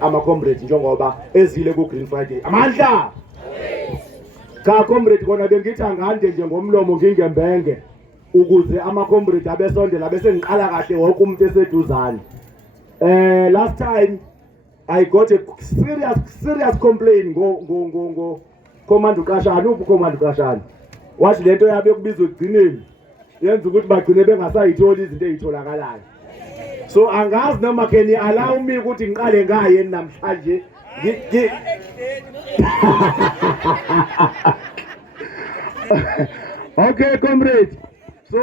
ama comrades njengoba ezile ku Green Friday amandla cha comrade kona bengithi angande nje ngomlomo ngingembenge ukuze ama comrade abesondela bese ngiqala kahle wonke umuntu eseduzane. Last time I got a serious complaint go Command uqashana uphi Command uqashana wathi lento yabe kubizwa egcineni yenza ukuthi bagcine bengasayitholi izinto ezitholakalayo. So angazi noma can you allow me ukuthi ngiqale ngaye namhlanje Okay comrade, so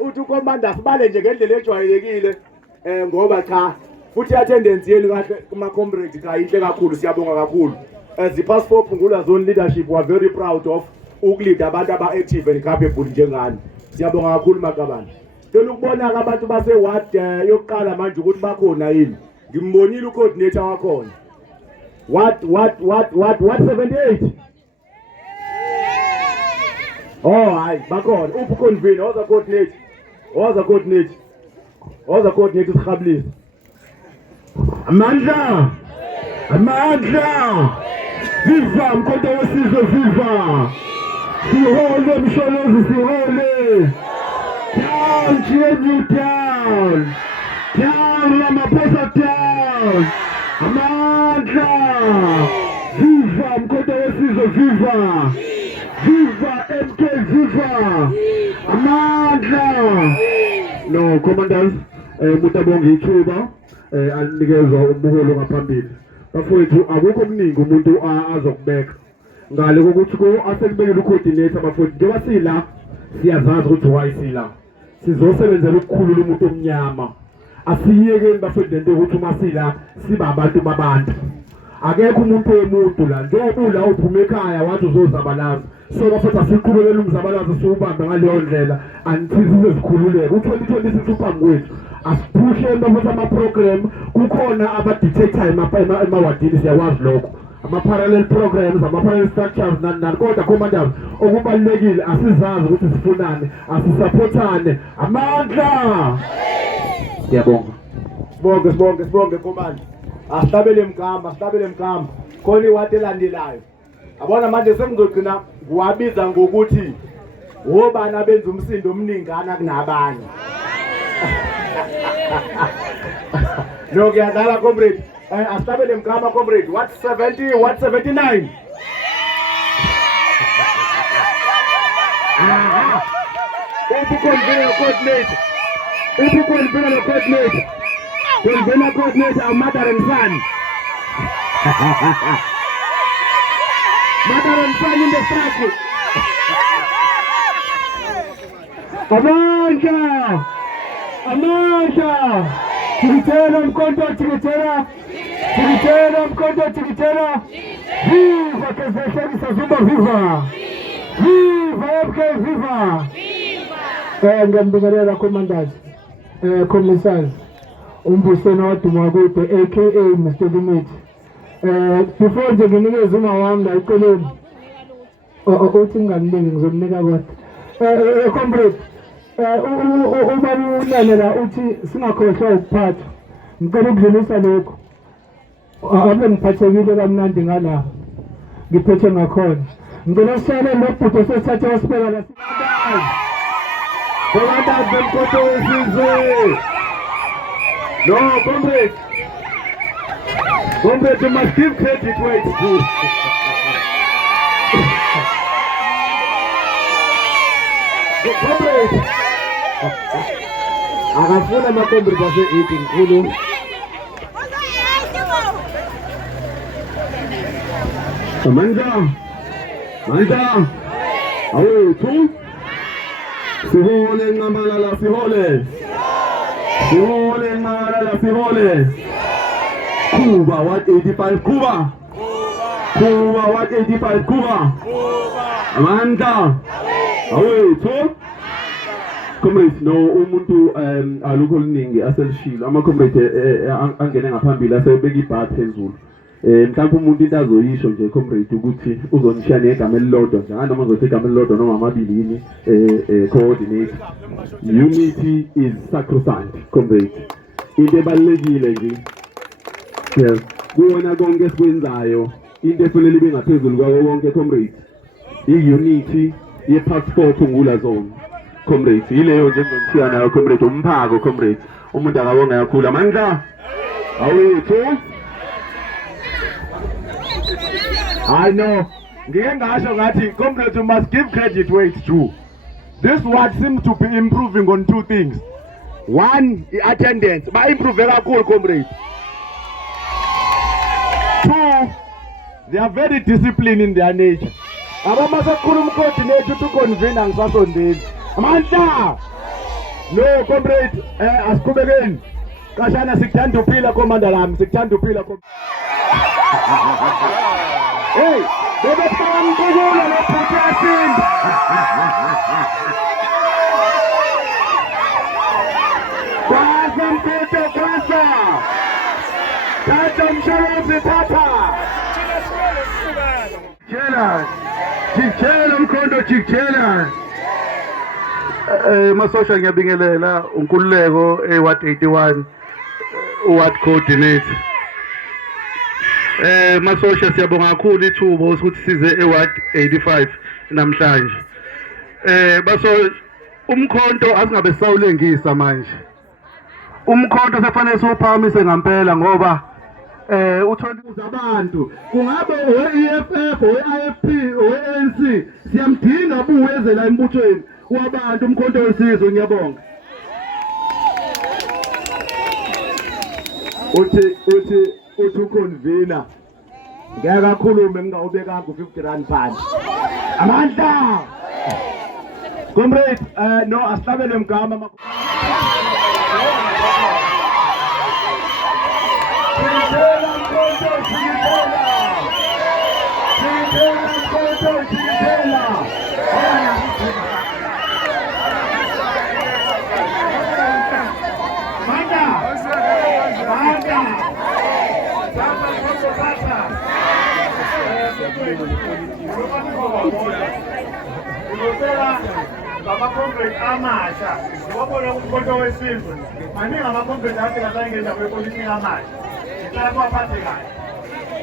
uthi ukomanda sibale nje ngendlela ejwayelekile ngoba cha futhi attendance yenu kahle kuma comrade cha inhle kakhulu, siyabonga kakhulu. As the past four Phungula zone leadership were very proud of ukulead abantu aba active and capable njengani. Siyabonga kakhulu Makabane. Ngicela ukubona abantu base ward yokuqala manje ukuthi bakhona yini. Ngimbonile ucoordinator wakhona. What 78? Oh hayi bakhona. Uphi convener, waza coordinator. Waza coordinator uSikhablisi. Amandla. Viva mkhonto wesizwe viva. Sihole msholozi sihole. Down GNU down. Down Ramaphosa down. Amandla. Viva mkhonto wesizwe viva. Viva MK viva. Amandla. No commanders mutabonga ithuba anikezwa umuholo ngaphambili. Bafowethu akukho okuningi umuntu azokubeka ngale kokuthi ko aselibekela ucoordinator bafowethu njengoba sila siyazazi ukuthi why sila sizosebenzela ukukhulula umuntu omnyama. Asiyekeni bafowethu lento ukuthi uma sila siba abantu babantu. Akekho umuntu wemuntu la njengoba ula uphuma ekhaya wathi uzozabalaza. So bafowethu asiqhubekele umzabalazo siubambe ngaleyo ndlela anithize sikhululeke. U2026 uphambi kwethu asipushe bafowethu ama-program kukhona aba-detector emawadini siyakwazi lokho. Ama-parallel programs, ama-parallel structures nani kodwa commanders okubalulekile asizazi ukuthi sifunane asisupportane amandla. Siyabonga. Sibonge command. Asihlabele mgama khona iwati elandelayo. Abona manje sengizogcina ngiwabiza ngokuthi wobani abenza umsindo omningana kunabanye. No ngiyadala comrade. Asihlabele mgama comrade. What 70, what 79? Uphi convener coordinator. Convener coordinator of mother and son. Mother and son in the circle. Amandla. Tikitera mkondo tikitera. Viva Kezesheri Sazumba viva. Viva MK viva. Ngiyambingelela commanders. Commissars. Umbusena waduma kude aka Mr. Limit. Before nje nginikeze uma wami la eceleni. Uthi ngingaliniki ngizomnika kodwa. Comrade uma unalela uthi singakhohlwa ukuphatha. Ngicela ukudlulisa lokho. Ave ngiphathekile kamnandi ngala. Ngiphethe ngakhona. Ngicela sishayele lokubhudo sesithathe wasibeka la sibandani. Commanders bemkhonto wesizwe. No, comrade, you must give credit where it's due. Comrade, akafuna ama-comrade ase-8 nkulu. Amandla, awethu, sihole nqamalala sihole. Sihole. Kuba what 85 Kuba. What 85 Kuba. Amandla. Awethu. Comrades no umuntu alukho oluningi aselishilo ama comrades angene ngaphambili asebeka ibhathi phezulu. Mhlawumbe umuntu into azoyisho nje comrade ukuthi uzonishiya negama elilodwa nje noma uzothi igama elilodwa noma amabili yini coordinate. Unity is sacrosanct comrade. Into ebalekile nje Yes. Kuwona konke esikwenzayo into efanele ibe ngaphezulu kwawo wonke comrades i-unity ye-passport ngula zone comrades yileyo nje engomthiya nayo comrades umphako comrades umuntu akabonga kakhulu amandla awethu I know. Ngike ngasho ngathi comrades, you must give credit where it's due. This ward seems to be improving on two things. One, the attendance. Ba improve kakhulu comrades. Two, they are very disciplined in their nature. Abamasakhuluma coordinate to convene angisasondeli. Amandla. No comrades, asiqhubekeni. Kashana sikuthanda uphila commander lami, sikuthanda uphila Hey, bebe thamukela lophuthasin. Kwasa mpetho kwasa. Thatha umshayeli thatha. Jikjela mkhondo jikjela. masosha ngiyabingelela unkululeko eWard 81 uward coordinator masosha siyabonga kakhulu ithuba ukuthi size eWard 85 namhlanje baso umkhonto asingabe sawulengisa manje umkhonto sefanele siwuphamise ngempela ngoba uthola abantu kungabe we-EFF we-IFP we-ANC siyamdinga buweze la embuthweni wabantu umkhonto wesizwe ngiyabonga uthi uconvener ngeke akhulume ngingawubekanga u50 rand phansi amandla comrade no asihlabele mgama Ama-comrade amasha wabona umkhonto wesizwe maningi ama-comrade akhe lasayengeza kwepolitiki amasha ngicela kuwaphathe kahle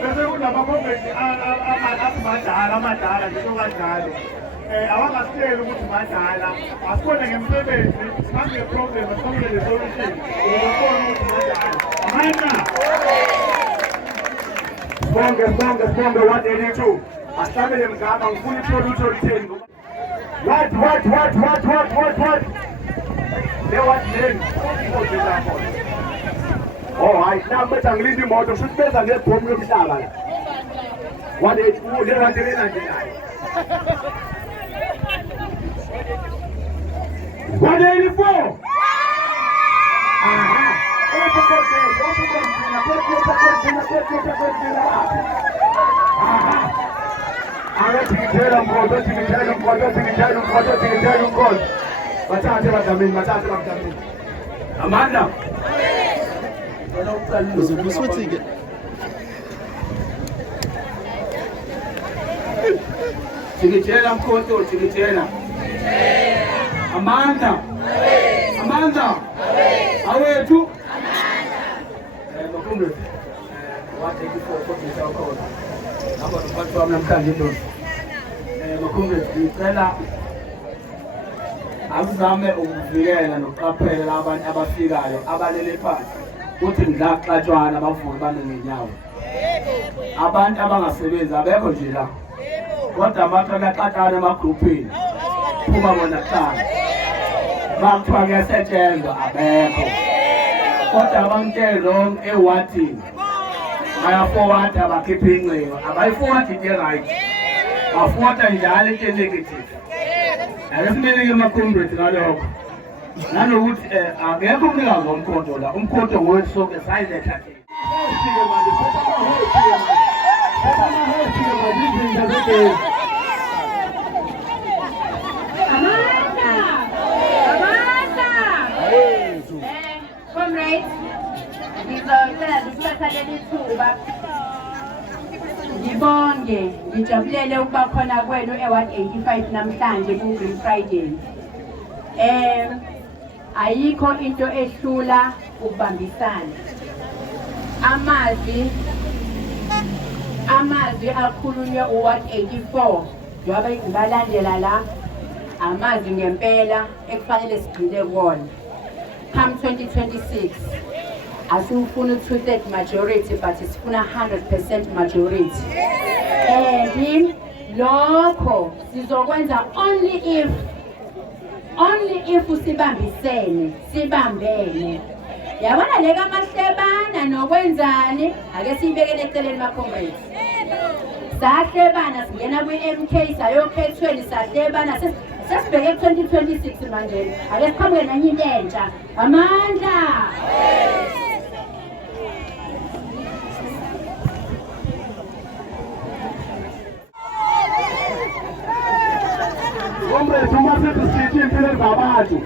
bese kunama-comrade amadala ngisho kanjalo awangasitsheli ukuthi madala asibone ngemsebenzi ange-problem asibone le-solution ubona ukuthi madala amandla sibonge 182 asihlabele mgama ngifuna ithole utholi What? They want name. Oh, I now bet I'm leading more to shoot better than problem with Sala. What is who they want to win and deny? 184. Amanda. Chikitela mkoto, chikitela. Amanda. Amanda. Awetu. Makumbe. Wate kifo kwa mtao. Hapa tupate wa mnamkaji ndo. Makumbe ngicela azame ukuvikela nokuqaphela abantu abafikayo abalele phansi uthi ngidlaxatshwana abavuni bane ngenyawo abantu abangasebenzi abekho nje la kodwa abantu abaxatshana emagroupini phuma bona kuqala bakuthiwa kuyasetshenzwa abekho kodwa abamtshelo ewardini bayaforward abakhipha inxeba abayiforward into right baforward njalo into negative akumele ke ma-comrades ngalokho nanokuthi akekho umnikazi womkhonto la umkhonto wethu sonke sayiletha comrades ngizocela sisathalele ithuba ngibonge ngijabulele ukuba khona kwenu eWard 85 namhlanje ku-Green Friday. Ayikho into ehlula ukubambisana. amazwi akhulunywe uward 84 njengoba ngibalandela la amazwi ngempela ekufanele sigcine kuwona. Come 2026 asifuna 2/3 majority but sifuna 100% majority. And lokho sizokwenza only if sibambene. Yabona leka mahlebana nokwenzani ake sibekele eceleni ma comrades. Sahlebana singena kwi-MK sayokhethweni sahlebana sesibheke 2026 manje ake siqhamuke nenye into entsha amandla. Comrades, uma sesithi impilo zabantu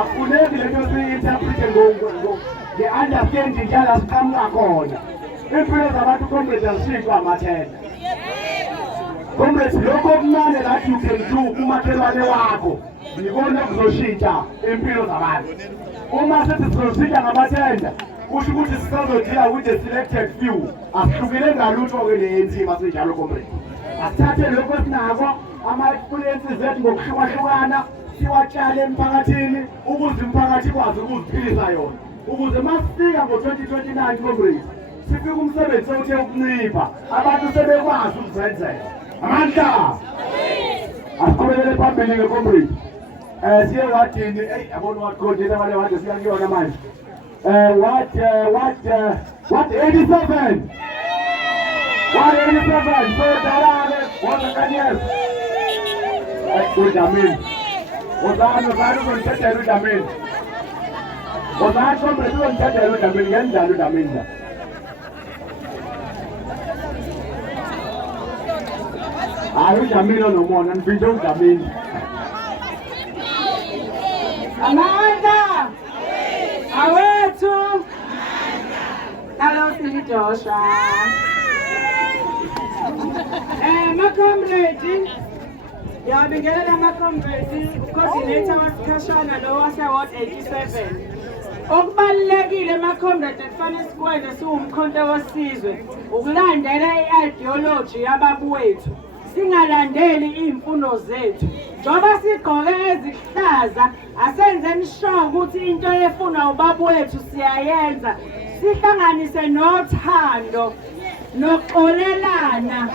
afuneki lento siyi-interprete nge-understanding yala siqhamuka khona. Impilo zabantu comrades azishintshwa amathenda. Comrades, lokho okuncane that you can do kumakhelwane wakho yikona kuzoshintsha impilo zabantu. Uma sethi sizoshintsha ngamathenda kusho ukuthi sisazodila with the selected few. Asihlukile ngalutho-ke le-ANC masinjalo comrades. Asithathe lokho esinako ama-experiences zethu ngokuhlukahlukana siwatshale emphakathini ukuze umphakathi ikwazi ukuziphilisa yona. Ukuze masifika ngo-2029 comrades sifike umsebenzi sewuthe ukuncipha abantu sebekwazi ukuzenzela. Amandla asiqhubekele phambili-ke comrades. Siye wadini yabona wakhonjeni abale wade siyakuyona manje. What 87? What 87? So Dalane, what the Kanyes? Ujamin. Ozano konithethe ujamin. Ozano konithethe ujamin ngendalo ujamin. Hayi ujamin onomona ngiphinde ujamin. Amanda! Awethu! Hello, Sili Joshua. Comrade, ngiyabingelela ama-comrade ucoordinator wasikhashana lo wase-ward 87. Okubalulekile ama-comrade ekufanele sikwenze siwumkhonto wesizwe ukulandela i-ideology yababowethu singalandeli iy'mfuno zethu. Njengoba sigqoke ezihlaza asenzeni sure ukuthi into efunwa ubabowethu siyayenza sihlanganise nothando nokuxolelana.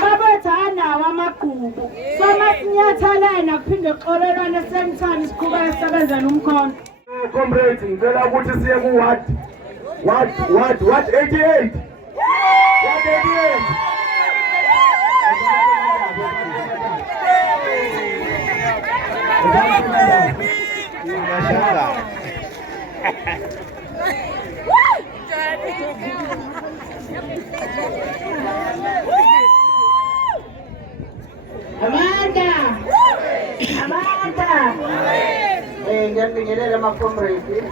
Babethu anawo amagugu so masinyathelene kuphinde kuxolelwane same time siqhubeke sisebenzele umkhonto. Comrades, ngicela ukuthi siye ku-what 88? What 88? Amanda! Ngiyabingelela ama-comrades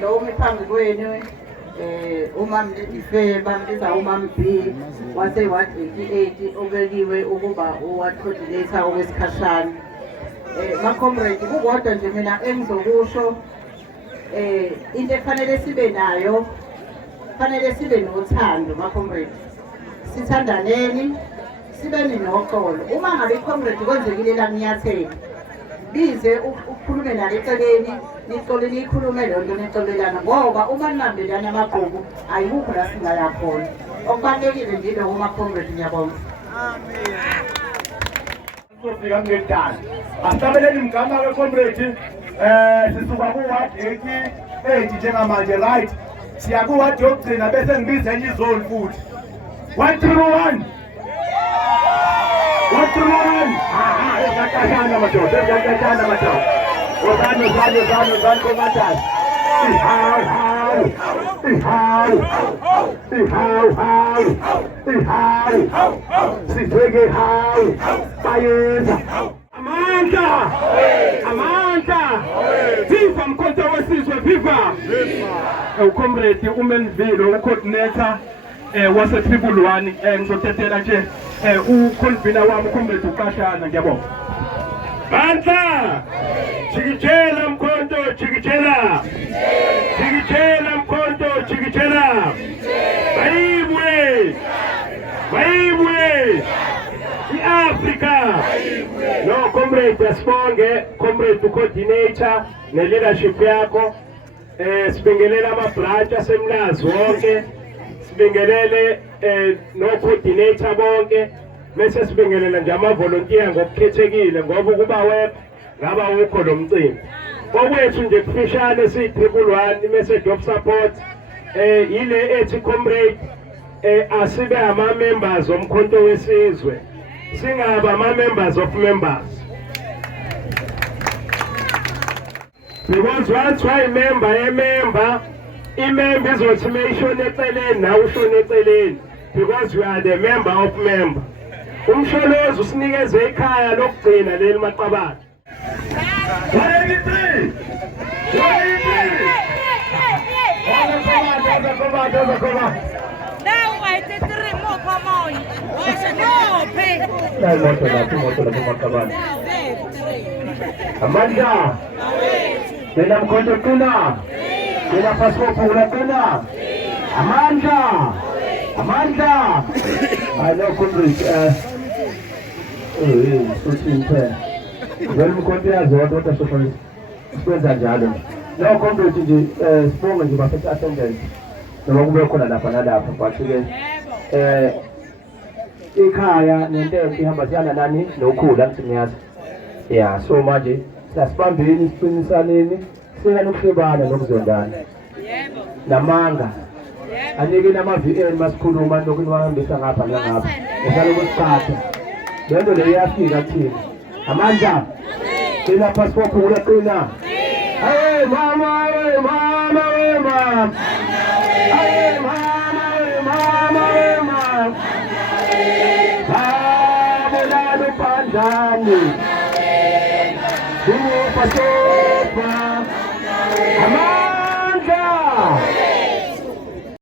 lo umi phambi kwenu uMamDife bambiza uMamB wase-ward 88 obekiwe ukuba uward coordinator okwesikhashana. Ma-comrades, kukodwa nje mina engizokusho into efanele sibe nayo, fanele sibe nothando ma-comrades. Sithandaneni, sibeni noxolo. Uma ngabe i-comrade kwenzekile la nyathela bize ukhulume nalo eceleni nixole nikhulume lonto nixolelana ngoba uma ninambelana amabhuku ayikho la singaya khona. Okubalulekile njalo kuma-comrade ngiyabonga. Amen. Sofika ngedala. Asabeleni mgama-ke comrade sisuka ku-ward 88 njengamanje right. Siya ku-ward yokugcina bese ngibiza enye izone futhi. 131. 131. Ekakashana madoda, ekakashana madoda. Ozano komandazi. Ihawu. Sibheke hawu. Bayenza. Amandla. Viva mkhonto wesizwe, viva. Ucomrade uMenvilo ucoordinator wase-Triple 1 ngizotethela nje uconvener wami ucomrade uKashana ngiyabonga. Bandla! Jikijela mkhonto, jikijela! Jikijela mkhonto, jikijela bayibwe i-Africa no comrade asibonge comrade coordinator ne-leadership yakho sibingelela ama-branch asemlazi wonke sibingelele no-coordinator bonke bese sibingelela nje ama-volunteer ngokukhethekile ngoba ukuba wepha ngaba ukho lo mcimbi okwethu nje kufishane siyi-111 i-message of support yile ethi comrade asibe ama-members omkhonto wesizwe singaba ama-members of members because once wayimemba imemba izothi uma ishone eceleni nawe ushone eceleni because you are the member of member umsholozi usinikeze ikhaya lokugcina leli maqabane Now I did 3 more, come on. No, pay. Amanda, tena mkondo kuna, tena passport kuna. Amanda. I know comrade. So simple. Well, mkondo yazo watu social. Sikwenza njalo. No comrade nje sibonga nje bafetha attendance. Noma kube khona lapha nalapha kwathi-ke ikhaya nentento ihamba siyana nani nokhula ngiyazi ya so manje sasibambeni siqinisaneni singanokuhlebana nokuzondana namanga anike nama-VN masikhuluma lokhu niwahambisa ngapha nangapha ngisaloku siqatha lento leyo iyafika kuthina amandla qina passport uleqina hey mama Bandani,